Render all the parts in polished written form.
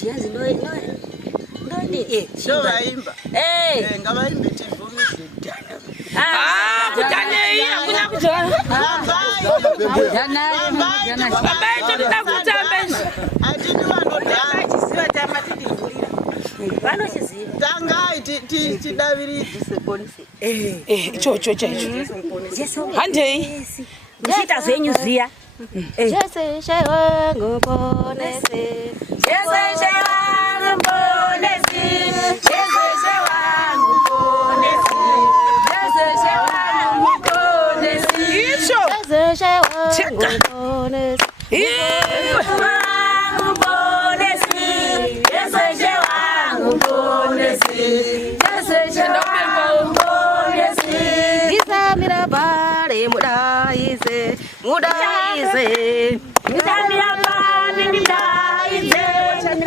shianzi no ni vaimba ngavaimbe tivhumise kutane kuna kutoa babai toda kutambeza atini vanodai chisiwa tamatidivhurira vanochiziva tangai tidaviridze ponise ichocho chaicho handei muchita zvenyu ziya Jese shewangu ponese Jese shewangu ponesi Jese shewangu ponesi Jese shewangu ponesi icho Jese shewangu ponesi shewangu ponesi Jese shewangu ponesi Jese shewangu ponesi Gisamira bare mudaize mudaize Gisamira bare mudaize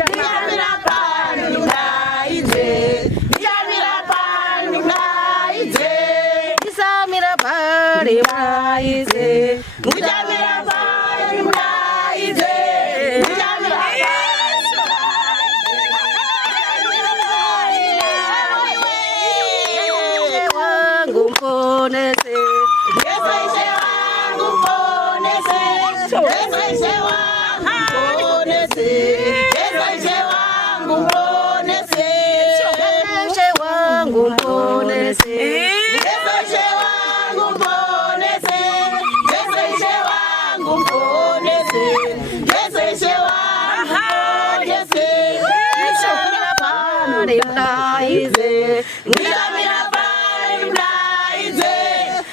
Gisamira bare mudaize Gisamira bare mudaize Gisamira bare mudaize Gisamira bare mudaize Gisamira wangu ponese Jese shewangu ponesi Jese shewangu ponesi Jese shewangu ponesi Jese wangu ponese Jese shewangu ponesi Jese shewangu ponesi Jese shewangu ponesi Gisamira bare mudaize Gisamira bare mudaize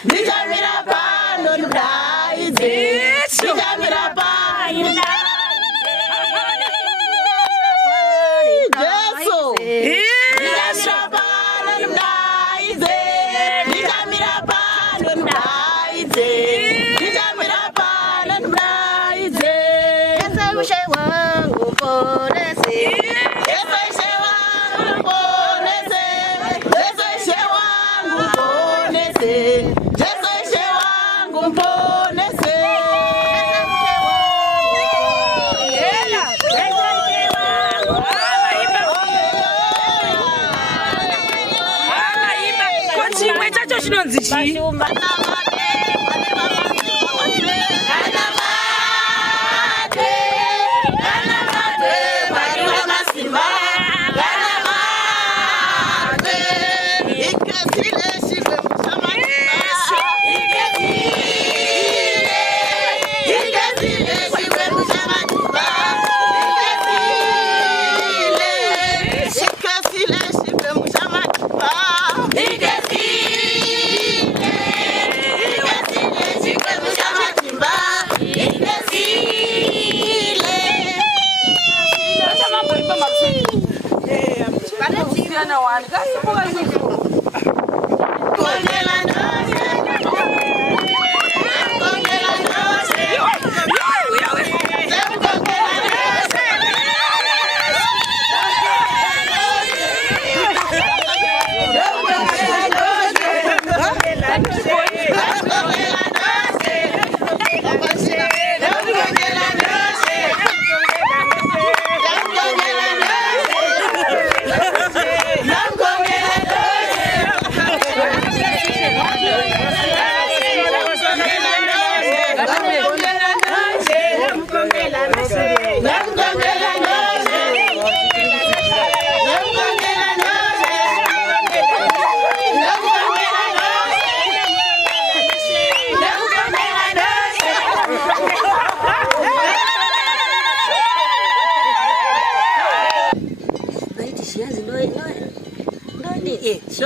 Gisamira bare mudaize Gisamira bare Yesu Gisamira bare mudaize Gisamira bare mudaize Gisamira bare mudaize Jese wangu ponese Jese shewangu ponesi Jese shewangu ponesi Jese shewangu ponesi chimwe chacho chinonzi chii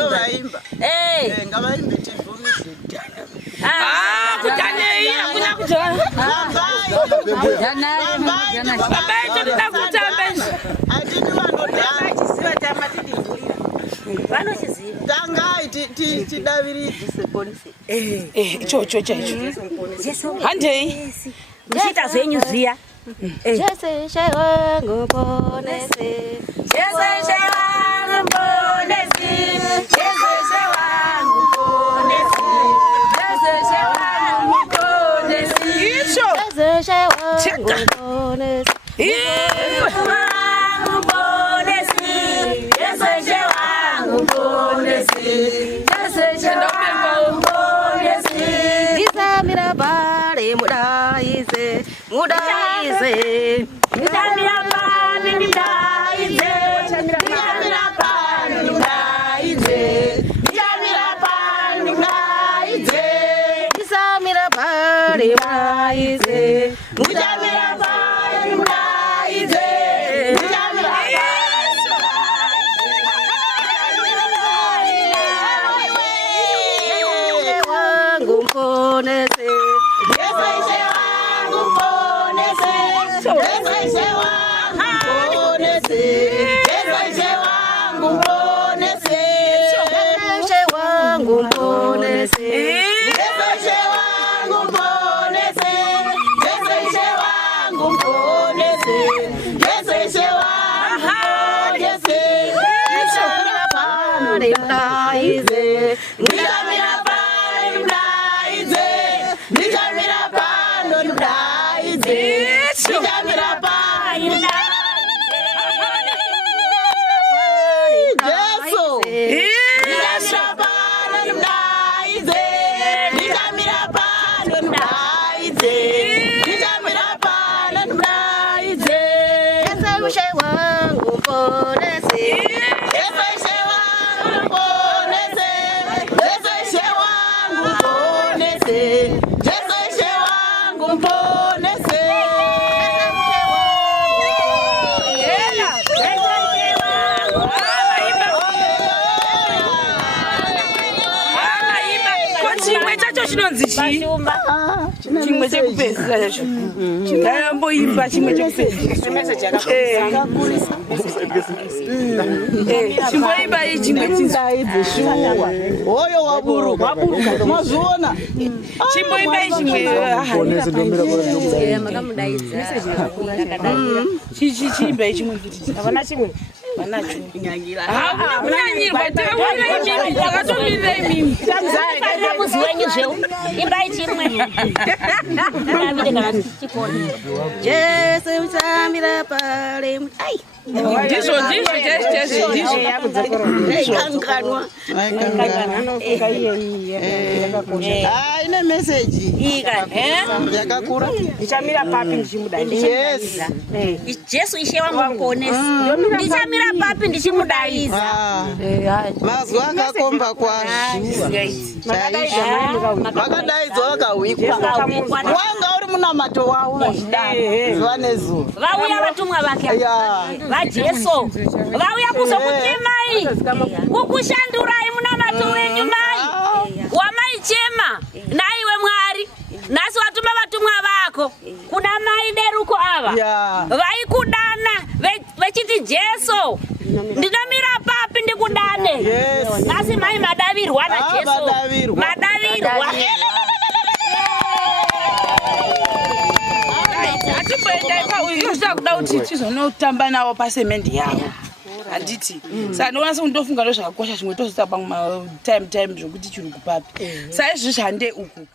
vaimba ngavaimbe tivhumise kutane kuna kutoa babai toda kutambeza atini vanodai chisiwa tamatidivhurira vanochiziva tangai tidaviridze ponise ichocho chaicho handei muchita zvenyu ziya Jese shewangu ponese Jese shewangu ponesi Jese shewangu ponesi Jese shewangu ponesi icho Jese shewangu ponese Shewangu ndimdaidze. Ndichamira pano ndimdaidze. Ndichamira pano ndimdaidze. Ndichamira pano ndimdaidze. Ndisamira pale mdaidze. Ndichamira pano ndimdaidze. Ndichamira wangu mponese. Yesu ishe wangu mponese. Yesu ishe wangu mponese. Yesu ishe wangu mponese. Yesu wangu mponese. Yesu ishe wangu mponese. Yesu ishe wangu mponese. Yesu ishe wangu mponese. Ndisamira pale mdaidze. Ndichamira pano ndimdaidze. Ndichamira pano ndimdaidze. Ndichamira pano Jesu. ndichamira pano ndimdaidze. Ndichamira pano ndimdaidze. Ndichamira pano ndimdaidze. Yesu wangu mponese. Yesu ishe wangu mponese. Yesu ishe wangu mponese. Yesu ishe wangu mponese. Chimwe chacho chinonzi chii? Chimwe chekupedzisa chacho. Ndayamboimba chimwe chekupedzisa. Chimboimba ichi chimwe Ndaidze shuwa. Hoyo waburuka. Mazviona? chimboimba ichi chimwe. Chiimba ichi chimwe kuti. Havana chimwe. Vanacho. Hakuna kunyanyirwa teura imimi. Takatomira imimi. Kana muzi wenyu zveu. Imbai chimwe. Jesu usamira pale mdaidze. Ndizvo Kanganwa. Ah, ine message. Yakakura. Ndichamira papi ndichimudaidza. Yes. Jesu ishe wangu mponesi. Ndichamira papi ndichimudaidza. Mazwa akakomba kwazvo. Vakadaidzwa vakawikwa. Wanga uri munamato wavo vachidai zuva nezuva. Vauya vatumwa vake. VaJesu. Vauya kuzokutemai. Kukushandurai munamato wenyu mai. Wamaichema. Naiwe Mwari. Nasi watuma vatumwa vako. Kuna mai deruko ava. Vaikudana. Vechiti Jesu. Ndinomira papi ndikudane. Nasi mai madavirwa naJesu. Madavirwa. Atimboenda ipapo kuda kuti tizonotamba nawo pasemende yavo. Handiti. Saka ndinoona sekundofunga ndo zvakakosha chimwe tozotamba time zvokuti chiri kupapi. Saizvizvi hande uku.